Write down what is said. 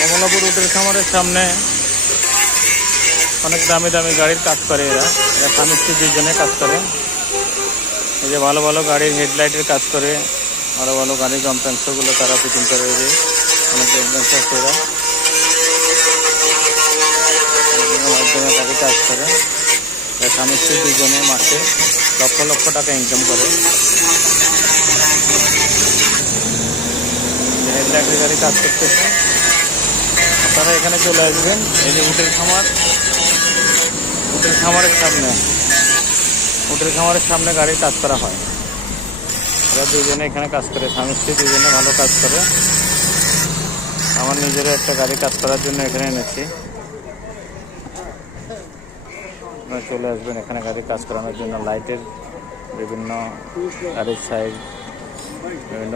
কমলাপুর উটের খামারের সামনে অনেক দামি দামি গাড়ির কাজ করে এরা স্বামী স্ত্রী দুইজনে কাজ করে। এই যে ভালো ভালো গাড়ির হেডলাইটের কাজ করে, ভালো ভালো গাড়ির যন্ত্রাংশগুলো তারা ফিটিং করে। এই যে অনেক যন্ত্রাংশ আছে, এরা মাধ্যমে গাড়ি কাজ করে। স্বামী স্ত্রী দুইজনে মাসে লক্ষ লক্ষ টাকা ইনকাম করে। হেডলাইটের গাড়ি কাজ করতেছে, আপনারা এখানে চলে আসবেন। এই যে উটের খামার, উটের খামারের সামনে গাড়ির কাজ করা হয়। এরা দুইজনে এখানে কাজ করে, স্বামী স্ত্রী দুইজনে ভালো কাজ করে। আমার নিজেরও একটা গাড়ি কাজ করার জন্য এখানে এনেছি। চলে আসবেন এখানে গাড়ি কাজ করানোর জন্য। লাইটের বিভিন্ন গাড়ির সাইজ, বিভিন্ন